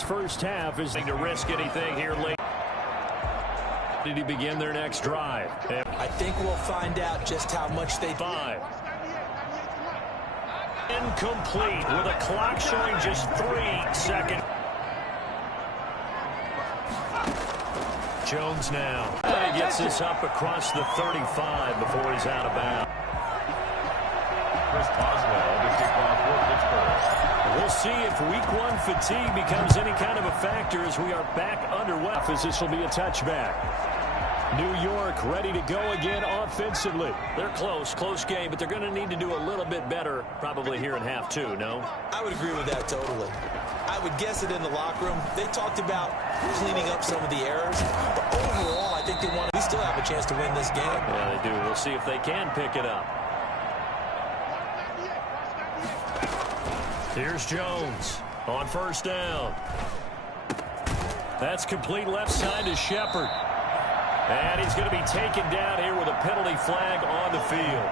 First half is to risk anything here late. Did he begin their next drive? I think we'll find out just how much they... 5. Incomplete with a clock showing just 3 seconds. Jones now. He gets this up across the 35 before he's out of bounds. Chris Boswell to kick off for Pittsburgh. We'll see if week 1 fatigue becomes any kind of a factor as we are back underway. As this will be a touchback. New York ready to go again offensively. They're close game, but they're going to need to do a little bit better probably here in half 2, no? I would agree with that totally. I would guess it in the locker room. They talked about cleaning up some of the errors, but overall I think they want to still have a chance to win this game. Yeah, they do. We'll see if they can pick it up. Here's Jones on first down. That's complete left side to Shepard. And he's going to be taken down here with a penalty flag on the field.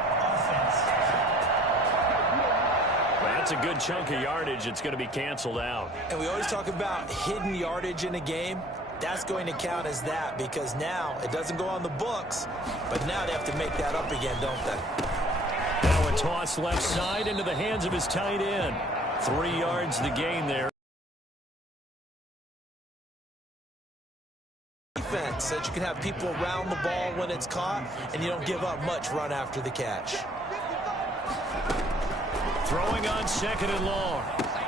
That's a good chunk of yardage. It's going to be canceled out. And we always talk about hidden yardage in a game. That's going to count as that because now it doesn't go on the books, but now they have to make that up again, don't they? Now a toss left side into the hands of his tight end. 3 yards the gain there. Defense so that you can have people around the ball when it's caught and you don't give up much run after the catch. Throwing on 2nd and long.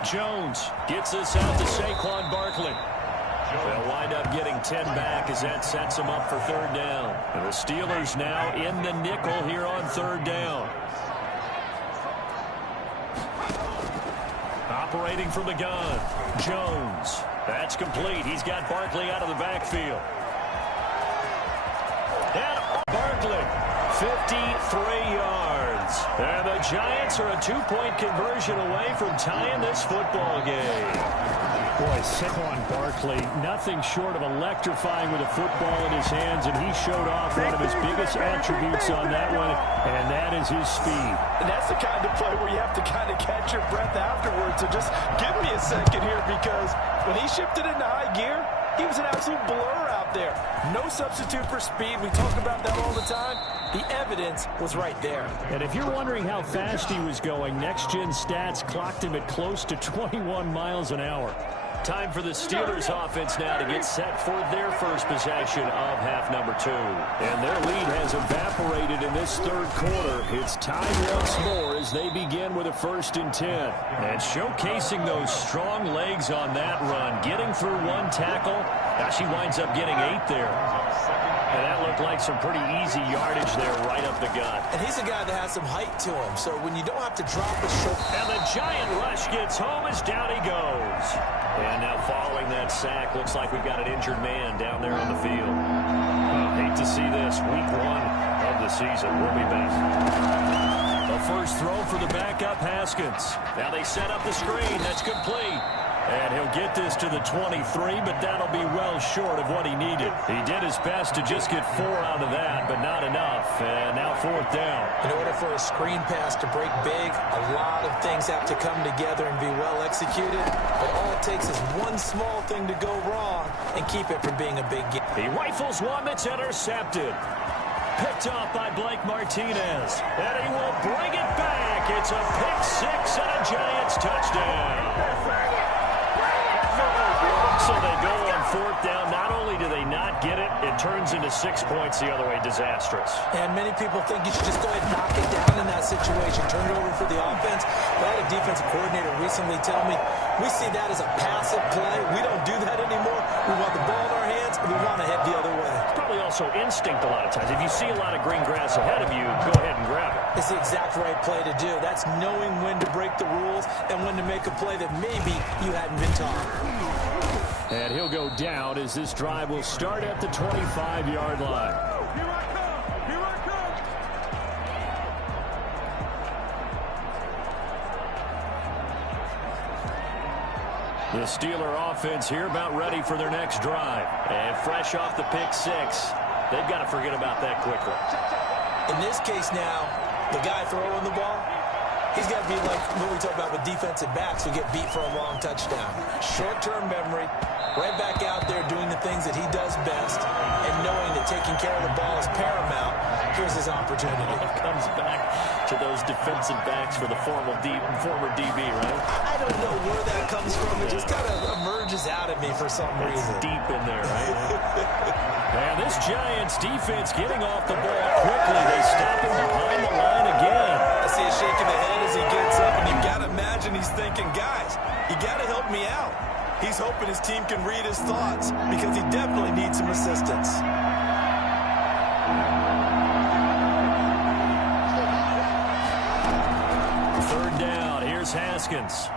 Jones gets this out to Saquon Barkley. They'll wind up getting 10 back as that sets them up for 3rd down. And the Steelers now in the nickel here on 3rd down. Operating from the gun. Jones. That's complete. He's got Barkley out of the backfield. And Barkley, 53 yards. And the Giants are a 2-point conversion away from tying this football game. Boy, Saquon Barkley, nothing short of electrifying with a football in his hands, and he showed off one of his biggest attributes on that one, and that is his speed. And that's the kind of play where you have to kind of catch your breath afterwards. So just give me a second here, because when he shifted into high gear, he was an absolute blur out there. No substitute for speed. We talk about that all the time. The evidence was right there. And if you're wondering how fast he was going, next-gen stats clocked him at close to 21 miles an hour. Time for the Steelers offense now to get set for their first possession of half number 2. And their lead has evaporated in this 3rd quarter. It's tied once more as they begin with a 1st and 10. And showcasing those strong legs on that run. Getting through 1 tackle. Gosh, he winds up getting 8 there. And that looked like some pretty easy yardage there right up the gut. And he's a guy that has some height to him, so when you don't have to drop his shoulder. And the giant rush gets home as down he goes. And now following that sack, looks like we've got an injured man down there on the field. Hate to see this. Week 1 of the season. We'll be back. The first throw for the backup, Haskins. Now they set up the screen. That's complete. And he'll get this to the 23, but that'll be well short of what he needed. He did his best to just get 4 out of that, but not enough. And now 4th down. In order for a screen pass to break big, a lot of things have to come together and be well executed. But all it takes is one small thing to go wrong and keep it from being a big game. He rifles one that's intercepted. Picked off by Blake Martinez. And he will bring it back. It's a pick 6 and a Giants touchdown. So they go on 4th down. Not only do they not get it, it turns into 6 points the other way. Disastrous. And many people think you should just go ahead and knock it down in that situation. Turn it over for the offense. But I had a defensive coordinator recently tell me, we see that as a passive play. We don't do that anymore. We want the ball in our hands, and we want to head the other way. It's probably also instinct a lot of times. If you see a lot of green grass ahead of you, go ahead and grab it. It's the exact right play to do. That's knowing when to break the rules and when to make a play that maybe you hadn't been taught. And he'll go down as this drive will start at the 25-yard line. Here I come! Here I come! The Steeler offense here about ready for their next drive. And fresh off the pick 6, they've got to forget about that quickly. In this case now, the guy throwing the ball, He's got to be like what we talk about with defensive backs who get beat for a long touchdown. Short-term memory, right back out there doing the things that he does best, and knowing that taking care of the ball is paramount. Here's his opportunity. It comes back to those defensive backs for the former DB, right? I don't know where that comes from. It just kind of emerges out of me for some reason. It's deep in there, right? And this Giants defense getting off the ball quickly. They stop him behind the line again. I see him shaking the head as he gets up, and you've got to imagine he's thinking, guys, you got to help me out. He's hoping his team can read his thoughts because he definitely needs some assistance. Third down. Here's Haskins.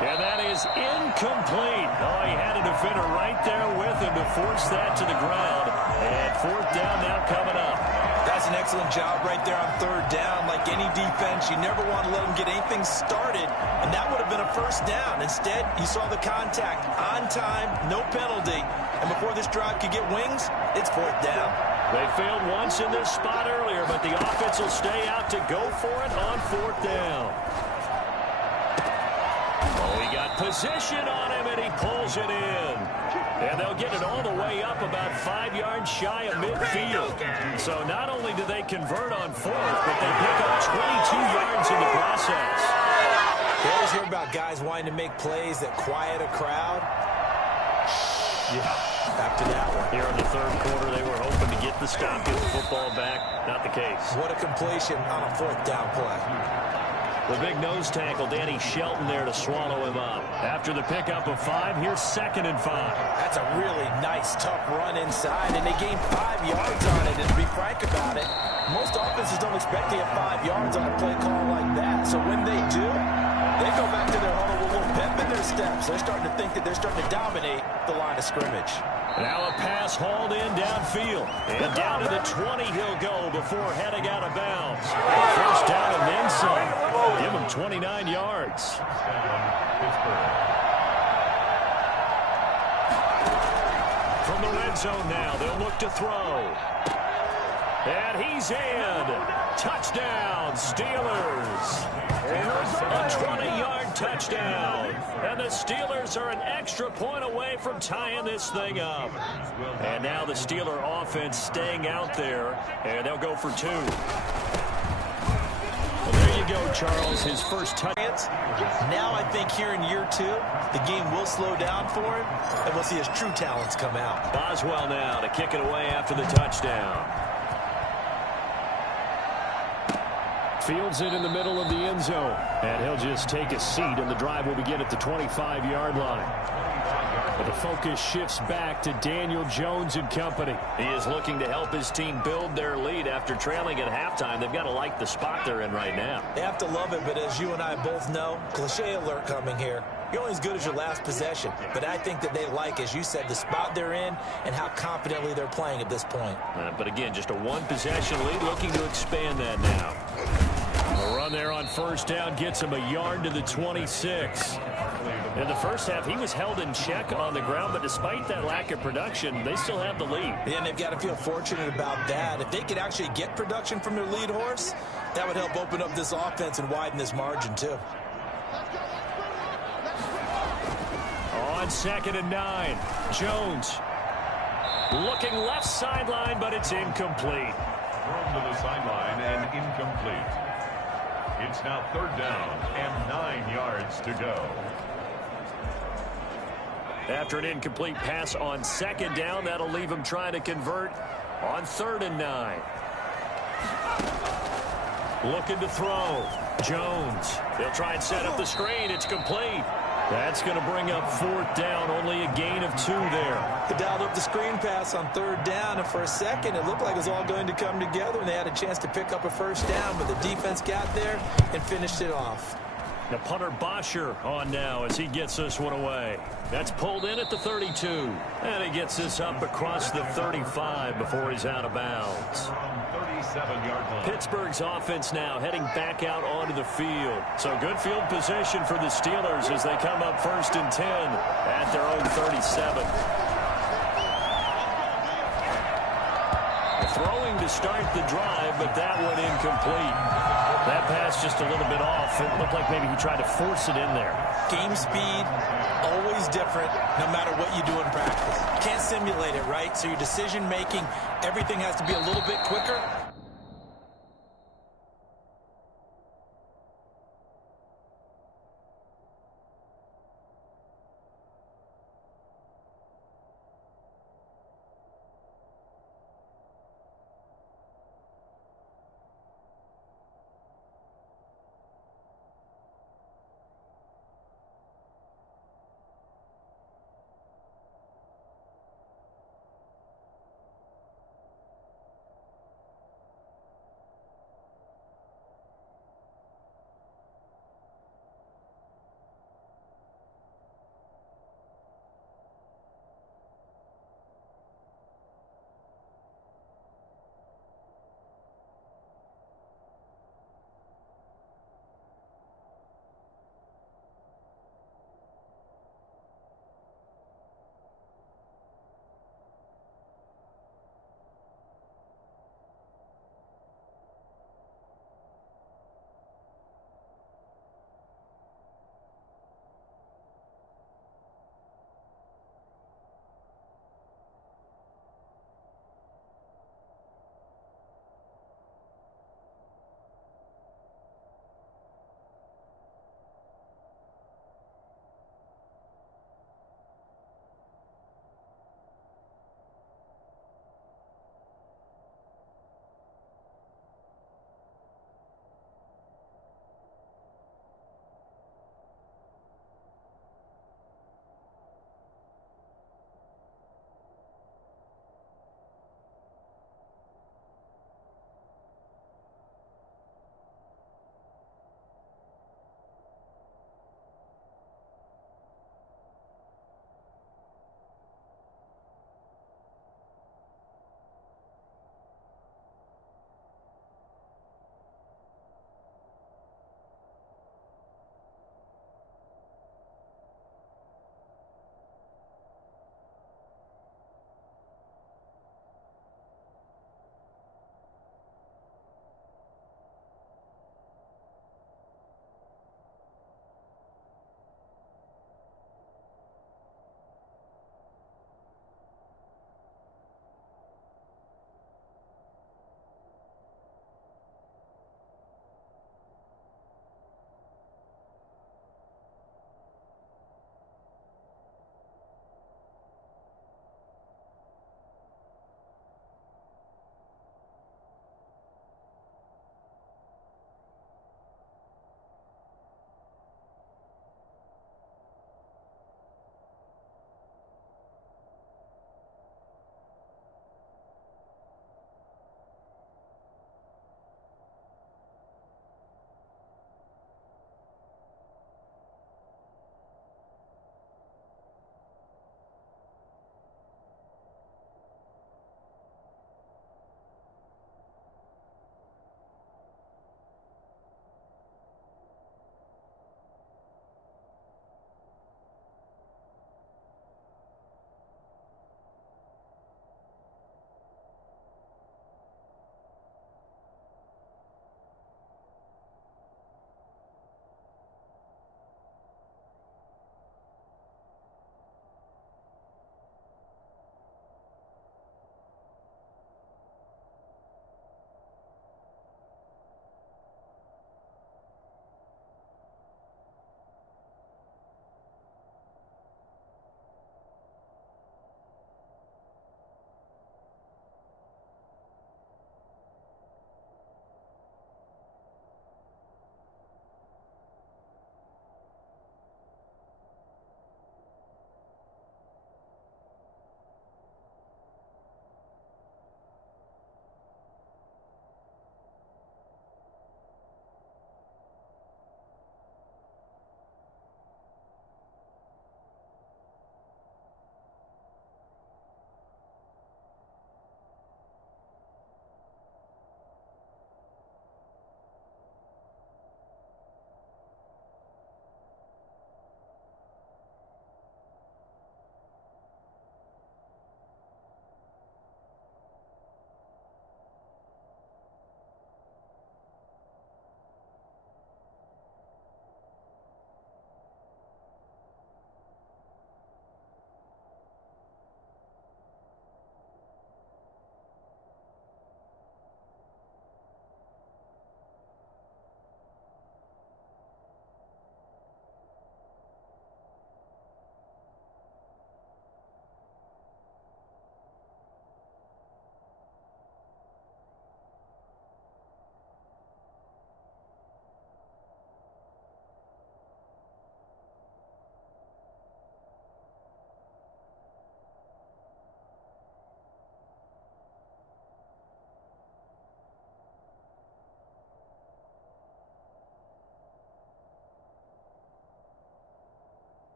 And that is incomplete. Oh, he had a defender right there with him to force that to the ground. And fourth down now coming up. That's an excellent job right there on third down. Like any defense, you never want to let them get anything started, and that would have been a first down. Instead, you saw the contact on time, no penalty, and before this drive could get wings, it's fourth down. They failed once in this spot earlier, but the offense will stay out to go for it on fourth down. Oh, he got position on him, and he pulls it in. And they'll get it all the way up about 5 yards shy of midfield. So not only do they convert on fourth, but they pick up 22 yards in the process. You always hear about guys wanting to make plays that quiet a crowd. Yeah. Back to that one. Here in the third quarter, they were hoping to get the stop, get the football back. Not the case. What a completion on a fourth down play. The big nose tackle, Danny Shelton, there to swallow him up. After the pickup of 5, here's 2nd and 5. That's a really nice, tough run inside, and they gained 5 yards on it. And to be frank about it, most offenses don't expect to get 5 yards on a play call like that. So when they do, they go back to their huddle with a little pep in their steps. They're starting to think that they're starting to dominate the line of scrimmage. Now a pass hauled in downfield. And down to the 20 he'll go before heading out of bounds. First down and then some. Give him 29 yards. From the red zone now, they'll look to throw. And he's in. Touchdown, Steelers. A 20-yard touchdown. And the Steelers are an extra point away from tying this thing up. And now the Steeler offense staying out there. And they'll go for 2. Well, there you go, Charles. His first touch. Now I think here in year 2, the game will slow down for him, and we'll see his true talents come out. Boswell now to kick it away after the touchdown. Fields it in the middle of the end zone. And he'll just take a seat, and the drive will begin at the 25-yard line. But the focus shifts back to Daniel Jones and company. He is looking to help his team build their lead after trailing at halftime. They've got to like the spot they're in right now. They have to love it, but as you and I both know, cliche alert coming here. You're only as good as your last possession. But I think that they like, as you said, the spot they're in and how confidently they're playing at this point. But again, just a one-possession lead, looking to expand that now. A run there on first down gets him a yard to the 26. In the first half, he was held in check on the ground, but despite that lack of production, they still have the lead. Yeah, and they've got to feel fortunate about that. If they could actually get production from their lead horse, that would help open up this offense and widen this margin, too. On 2nd and 9, Jones looking left sideline, but it's incomplete. Thrown to the sideline and incomplete. It's now 3rd down and 9 yards to go. After an incomplete pass on 2nd down, that'll leave him trying to convert on 3rd and 9. Looking to throw. Jones. They'll try and set up the screen. It's complete. That's going to bring up 4th down. Only a gain of 2 there. They dialed up the screen pass on 3rd down, and for a second, it looked like it was all going to come together, and they had a chance to pick up a first down, but the defense got there and finished it off. The punter Bosher on now as he gets this one away. That's pulled in at the 32. And he gets this up across the 35 before he's out of bounds. 37-yard line. Pittsburgh's offense now heading back out onto the field. So good field position for the Steelers as they come up 1st and 10 at their own 37. Throwing to start the drive, but that one incomplete. That pass just a little bit off. It looked like maybe he tried to force it in there. Game speed, always different, no matter what you do in practice. Can't simulate it, right? So your decision-making, everything has to be a little bit quicker.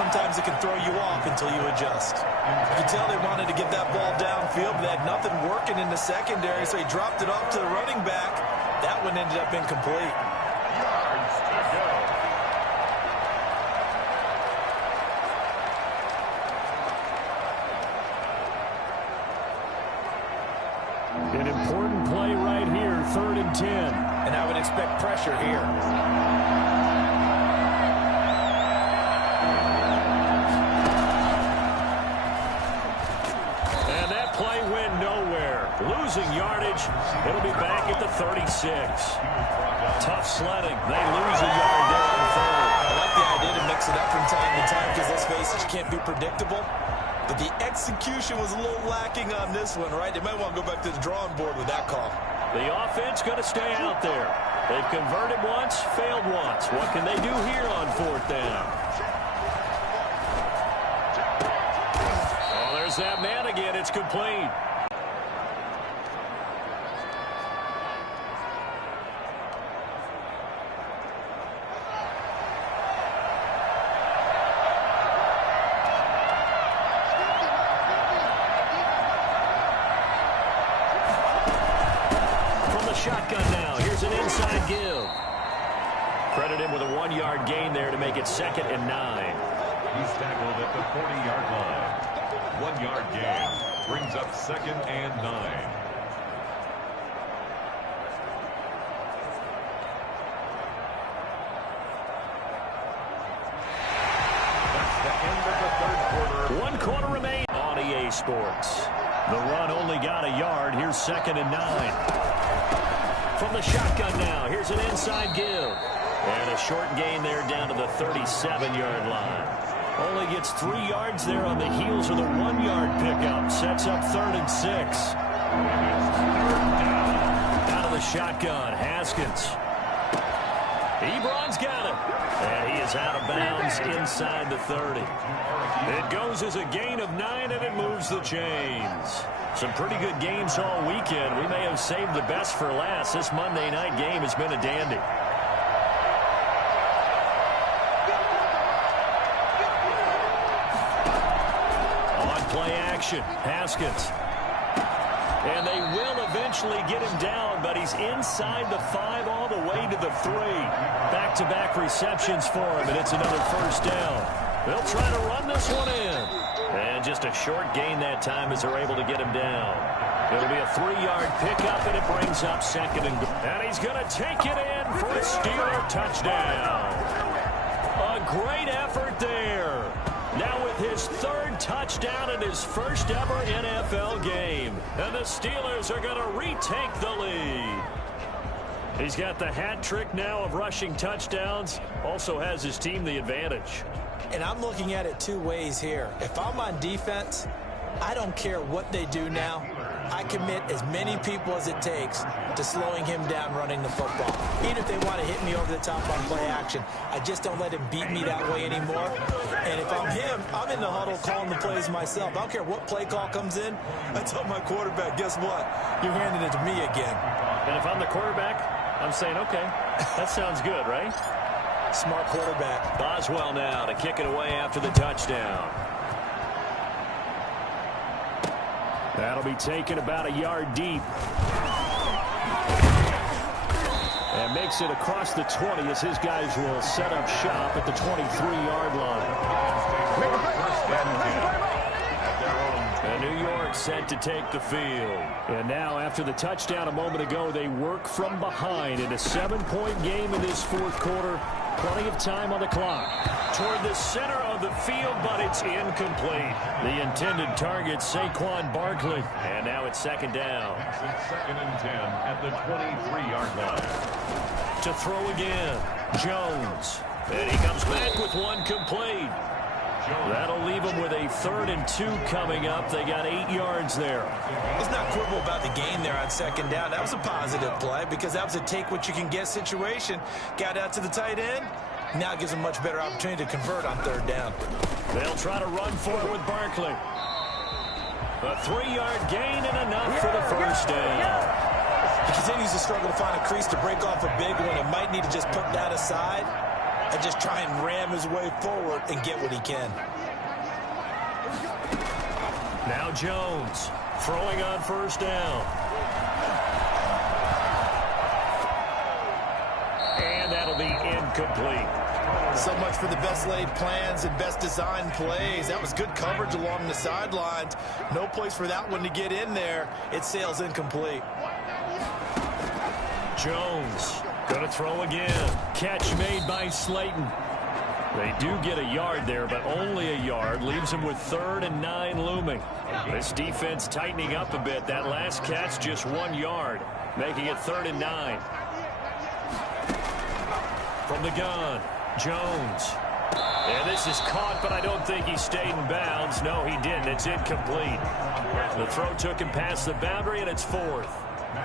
sometimes it can throw you off until you adjust. You can tell they wanted to get that ball downfield, but they had nothing working in the secondary, so he dropped it off to the running back. That one ended up incomplete. Yards to go. An important play right here, 3rd and 10. And I would expect pressure here. And that play went nowhere. Losing yardage. It'll be back at the 36. Tough sledding. They lose a yard there on 3rd. I like the idea to mix it up from time to time because let's face it, you can't be predictable. But the execution was a little lacking on this one, right? They might want to go back to the drawing board with that call. The offense going to stay out there. They've converted once, failed once. What can they do here on 4th down? Oh, there's that man again. It's complete. Shotgun now. Here's an inside give. Credit him with a 1-yard gain there to make it 2nd and 9. He's tackled at the 40-yard line. 1-yard gain brings up 2nd and 9. That's the end of the 3rd quarter. 1 quarter remains on EA Sports. The run only got a yard. Here's 2nd and 9. From the shotgun now, here's an inside give. And a short gain there down to the 37-yard line. Only gets 3 yards there on the heels of the 1-yard pickup. Sets up 3rd and 6. Out of the shotgun, Haskins. Ebron's got it. And he is out of bounds inside the 30. It goes as a gain of 9, and it moves the chains. Some pretty good games all weekend. We may have saved the best for last. This Monday night game has been a dandy. On play action, Haskins. And they will eventually get him down, but he's inside the 5 all the way to the 3. Back-to-back receptions for him, and it's another 1st down. They'll try to run this one in. And just a short gain that time as they're able to get him down. It'll be a 3-yard pickup, and it brings up 2nd and goal. And he's going to take it in for a Steeler touchdown. A great effort there. Now with his 3rd touchdown in his 1st ever NFL game. And the Steelers are going to retake the lead. He's got the hat trick now of rushing touchdowns. Also has his team the advantage. And I'm looking at it 2 ways here. If I'm on defense, I don't care what they do now. I commit as many people as it takes to slowing him down running the football. Even if they want to hit me over the top on play action, I just don't let him beat me that way anymore. And if I'm him, I'm in the huddle calling the plays myself. I don't care what play call comes in. I tell my quarterback, guess what? You're handing it to me again. And if I'm the quarterback, I'm saying, okay, that sounds good, right? Smart quarterback. Boswell now to kick it away after the touchdown. That'll be taken about a yard deep. And makes it across the 20 as his guys will set up shop at the 23-yard line. And New York set to take the field. And now after the touchdown a moment ago, they work from behind in a 7-point game in this 4th quarter. Plenty of time on the clock. Toward the center of the field, but it's incomplete. The intended target, Saquon Barkley. And now it's 2nd down. It's 2nd and 10 at the 23-yard line. To throw again, Jones. And he comes back with one complete. That'll leave them with a 3rd and 2 coming up. They got 8 yards there. Let's not quibble about the gain there on 2nd down. That was a positive play because that was a take-what-you-can-get situation. Got out to the tight end. Now gives them much better opportunity to convert on 3rd down. They'll try to run for it with Barkley. A 3-yard gain and enough for the 1st down. He continues to struggle to find a crease to break off a big one. It might need to just put that aside. and just try and ram his way forward and get what he can. Now Jones throwing on first down. And that'll be incomplete. So much for the best laid plans and best designed plays. That was good coverage along the sidelines. No place for that one to get in there. It sails incomplete. Jones going to throw again. Catch made by Slayton. They do get a yard there, but only a yard. Leaves them with 3rd and 9 looming. This defense tightening up a bit. That last catch just 1 yard, making it 3rd and 9. From the gun, Jones. And this is caught, but I don't think he stayed in bounds. No, he didn't. It's incomplete. The throw took him past the boundary, and it's 4th.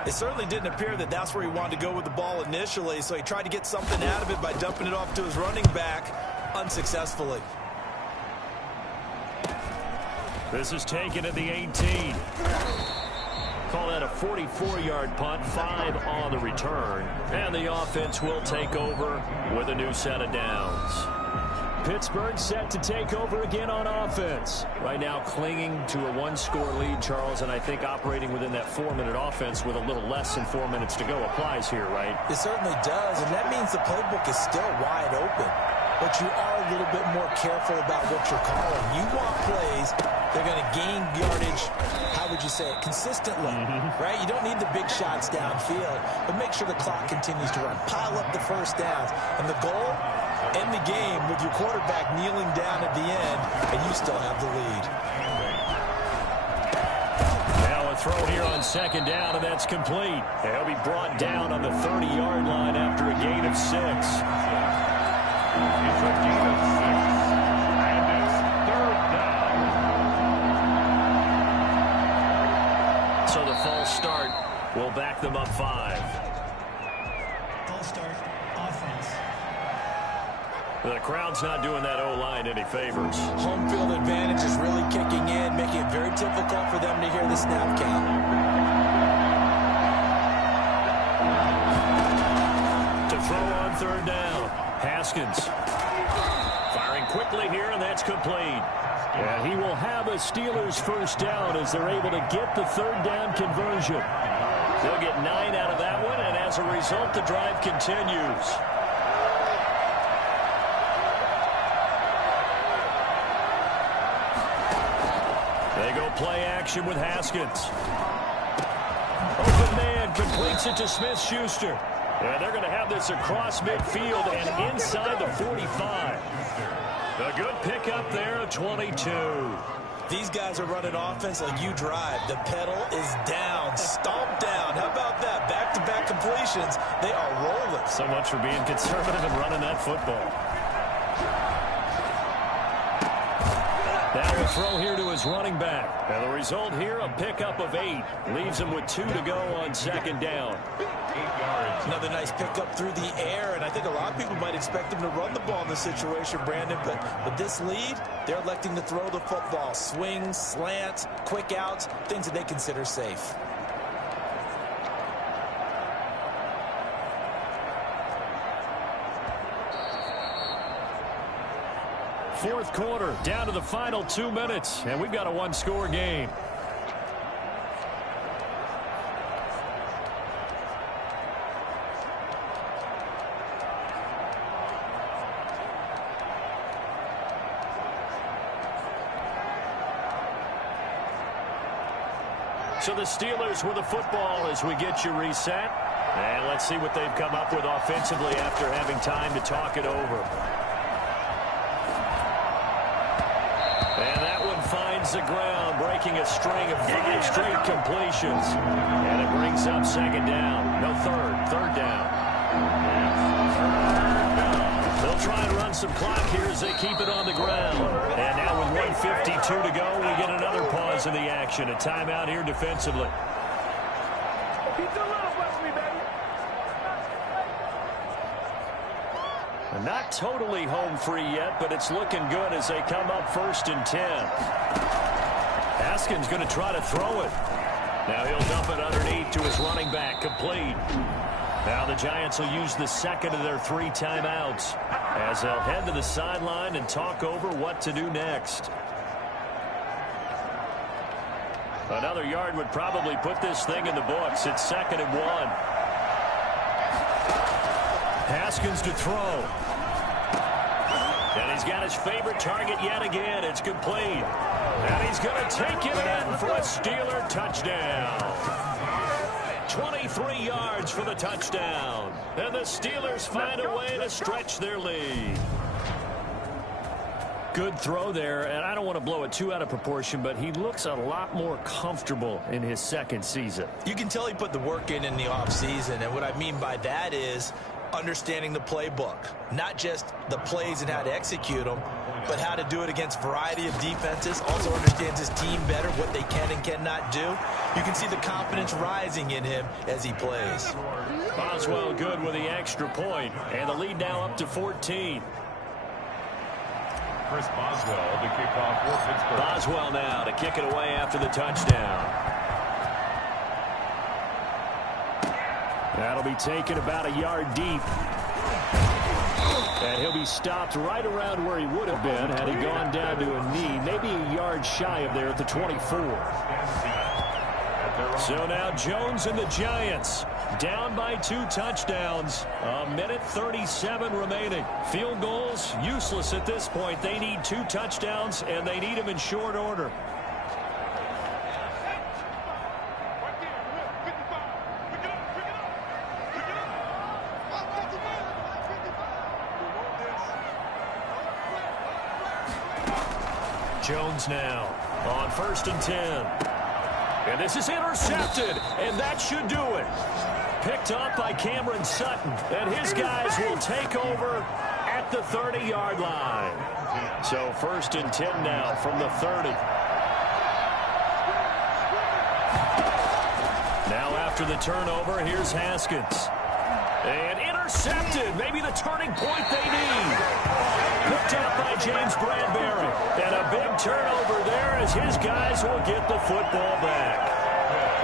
It certainly didn't appear that that's where he wanted to go with the ball initially, so he tried to get something out of it by dumping it off to his running back unsuccessfully. This is taken at the 18. Call that a 44-yard punt, 5 on the return. And the offense will take over with a new set of downs. Pittsburgh set to take over again on offense. Right now clinging to a 1-score lead, Charles, and I think operating within that 4-minute offense with a little less than 4 minutes to go applies here, right? It certainly does, and that means the playbook is still wide open. But you are a little bit more careful about what you're calling. You want plays, they're going to gain yardage, how would you say it, consistently, right? You don't need the big shots downfield, but make sure the clock continues to run. Pile up the first downs. And the goal, end the game with your quarterback kneeling down at the end, and you still have the lead. Now a throw here on 2nd down, and that's complete. They'll be brought down on the 30-yard line after a gain of 6. It's a gain of 6, and it's 3rd down. So the false start will back them up 5. False start, offense. The crowd's not doing that O-line any favors. Home field advantage is really kicking in, making it very difficult for them to hear the snap count. To throw on 3rd down. Haskins firing quickly here, and that's complete. And he will have a Steelers first down as they're able to get the 3rd down conversion. They'll get 9 out of that one, and as a result, the drive continues. They go play action with Haskins. Open man completes it to Smith-Schuster. And they're going to have this across midfield and inside the 45. A good pickup there at 22. These guys are running offense like you drive. The pedal is down, stomped down. How about that? Back-to-back completions. They are rolling. So much for being conservative and running that football. Now a throw here to his running back. And the result here, a pickup of 8. Leaves him with 2 to go on 2nd down. 8 yards. Another nice pickup through the air, and I think a lot of people might expect him to run the ball in this situation, Brandon, but with this lead, they're electing to throw the football. Swings, slants, quick outs, things that they consider safe. Fourth quarter, down to the final 2 minutes, and we've got a 1-score game. So the Steelers with the football as we get you reset. And let's see what they've come up with offensively after having time to talk it over. And that one finds the ground, breaking a string of 5 straight completions. And it brings up 2nd down. No, 3rd down. They'll try and run some clock here as they keep it on the ground. And now with 1:52 to go, we get another pause in the action. A timeout here defensively. Not totally home free yet, but it's looking good as they come up 1st and 10. Haskins going to try to throw it. Now he'll dump it underneath to his running back, complete. Now the Giants will use the 2nd of their 3 timeouts. as they'll head to the sideline and talk over what to do next. Another yard would probably put this thing in the books. It's 2nd and 1. Haskins to throw. And he's got his favorite target yet again. It's complete. And he's going to take it in for a Steeler touchdown. 23 yards for the touchdown. And the Steelers find a way to stretch their lead. Good throw there, and I don't want to blow it too out of proportion, but he looks a lot more comfortable in his 2nd season. You can tell he put the work in the offseason, and what I mean by that is understanding the playbook. Not just the plays and how to execute them, but how to do it against a variety of defenses. Also understands his team better, what they can and cannot do. You can see the confidence rising in him as he plays. Boswell good with the extra point, and the lead now up to 14. Chris Boswell to kick off for Pittsburgh. Boswell now to kick it away after the touchdown. That'll be taken about a yard deep. And he'll be stopped right around where he would have been had he gone down to a knee, maybe a yard shy of there at the 24. So now Jones and the Giants down by 2 touchdowns. A minute 37 remaining. Field goals useless at this point. They need 2 touchdowns, and they need them in short order. Jones now on 1st and 10. And this is intercepted, and that should do it. Picked up by Cameron Sutton, and his guys will take over at the 30-yard line. So 1st and 10 now from the 30. Now after the turnover, here's Haskins. And intercepted, maybe the turning point they need. Picked up by James Bradbury. And a big turnover there as his guys will get the football back.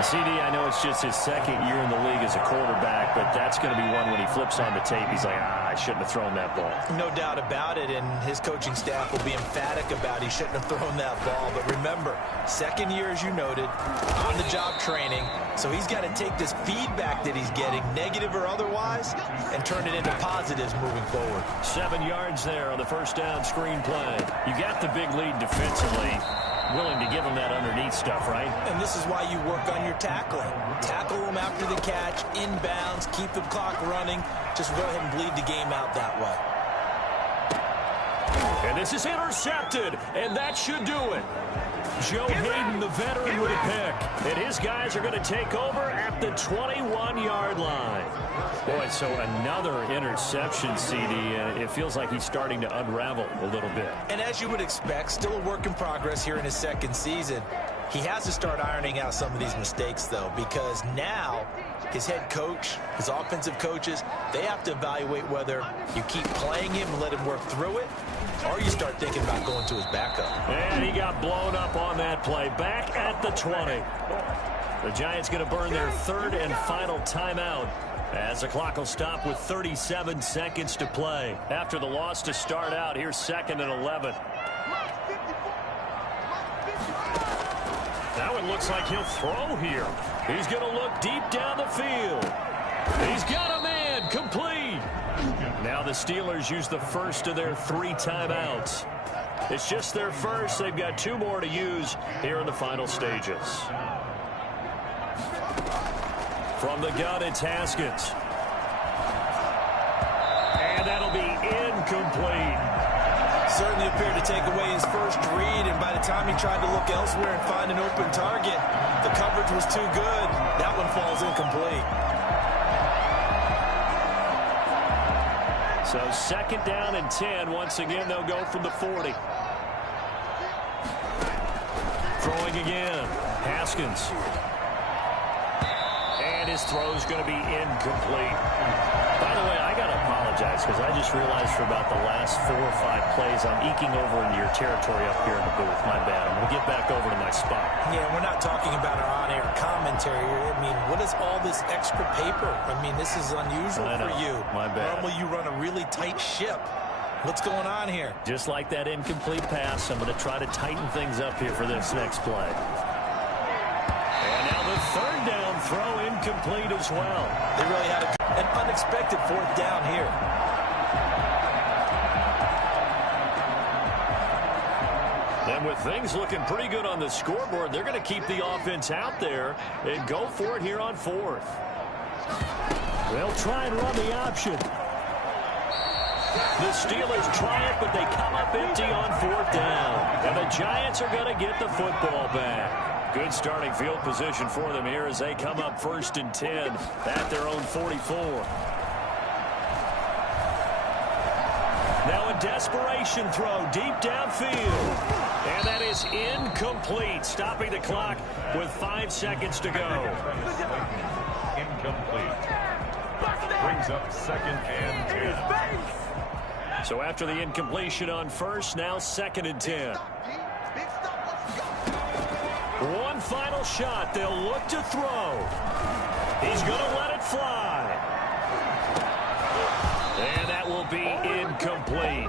CD, I know it's just his 2nd year in the league as a quarterback, but that's going to be one when he flips on the tape. He's like, I shouldn't have thrown that ball. No doubt about it, and his coaching staff will be emphatic about he shouldn't have thrown that ball. But remember, 2nd year, as you noted, on-the-job training. So he's got to take this feedback that he's getting, negative or otherwise, and turn it into positives moving forward. 7 yards there on the 1st down screen play. You got the big lead defensively. Willing to give him that underneath stuff, right? And this is why you work on your tackling. Tackle them after the catch, inbounds, keep the clock running. Just go ahead and bleed the game out that way. And this is intercepted, and that should do it. Joe Hayden, the veteran, with a pick. And his guys are going to take over at the 21-yard line. Boy, so another interception, CD. It feels like he's starting to unravel a little bit. And as you would expect, still a work in progress here in his 2nd season. He has to start ironing out some of these mistakes, though, because now his head coach, his offensive coaches, they have to evaluate whether you keep playing him and let him work through it, or you start thinking about going to his backup. And he got blown up on that play. Back at the 20. The Giants going to burn their 3rd and final timeout as the clock will stop with 37 seconds to play. After the loss to start out, here's 2nd and 11. Now it looks like he'll throw here. He's going to look deep down the field. He's got a man, complete. Now the Steelers use the first of their 3 timeouts. It's just their first. They've got 2 more to use here in the final stages. From the gun, it's Haskins. And that'll be incomplete. Certainly appeared to take away his first read, and by the time he tried to look elsewhere and find an open target, the coverage was too good. That one falls incomplete. So 2nd down and 10. Once again, they'll go from the 40. Throwing again. Haskins. And his throw's going to be incomplete. By the way, I got to apologize because I just realized for about the last 4 or 5 plays, I'm eking over into your territory up here in the booth. My bad. I'm going to get back over to my spot. Yeah, we're not talking about our on-air commentary. I mean, what is all this extra paper? I mean, this is unusual for you. My bad. Normally you run a really tight ship. What's going on here? Just like that incomplete pass, I'm going to try to tighten things up here for this next play. And now the third down throw incomplete as well. They really had an unexpected fourth down here. And with things looking pretty good on the scoreboard, they're going to keep the offense out there and go for it here on fourth. They'll try and run the option. The Steelers try it, but they come up empty on fourth down. And the Giants are going to get the football back. Good starting field position for them here as they come up 1st and 10 at their own 44. Now a desperation throw deep downfield. And that is incomplete, stopping the clock with 5 seconds to go. Incomplete. Brings up 2nd and 10. So after the incompletion on first, now 2nd and 10. One final shot. They'll look to throw. He's going to let it fly. And that will be incomplete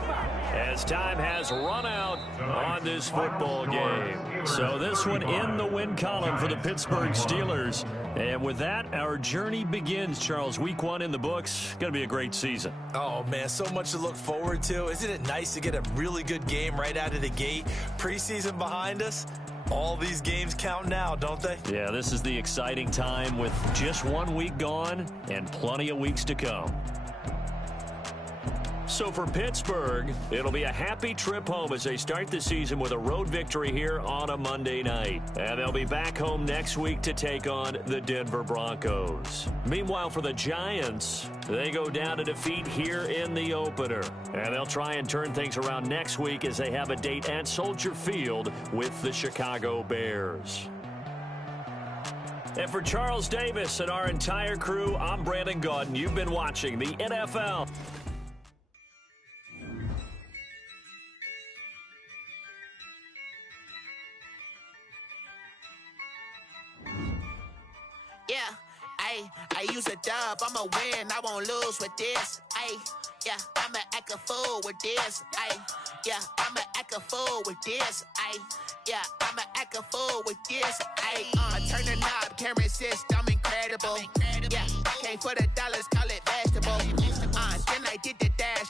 as time has run out on this football game. So this one in the win column for the Pittsburgh Steelers. And with that, our journey begins, Charles. Week 1 in the books. Going to be a great season. Oh, man, so much to look forward to. Isn't it nice to get a really good game right out of the gate? Preseason behind us. All these games count now, don't they? Yeah, this is the exciting time with just 1 week gone and plenty of weeks to come. So for Pittsburgh, it'll be a happy trip home as they start the season with a road victory here on a Monday night. And they'll be back home next week to take on the Denver Broncos. Meanwhile, for the Giants, they go down to defeat here in the opener. And they'll try and turn things around next week as they have a date at Soldier Field with the Chicago Bears. And for Charles Davis and our entire crew, I'm Brandon Gaudin. You've been watching the NFL. Yeah, I use a dub, I'ma win, I won't lose with this. Yeah, I'ma act a fool with this. Yeah, I'ma act a fool with this. Yeah, I'ma act a fool with this. I turn the knob, camera assist, I'm incredible. Yeah, came for the dollars, call it vegetable. Then I did the dash,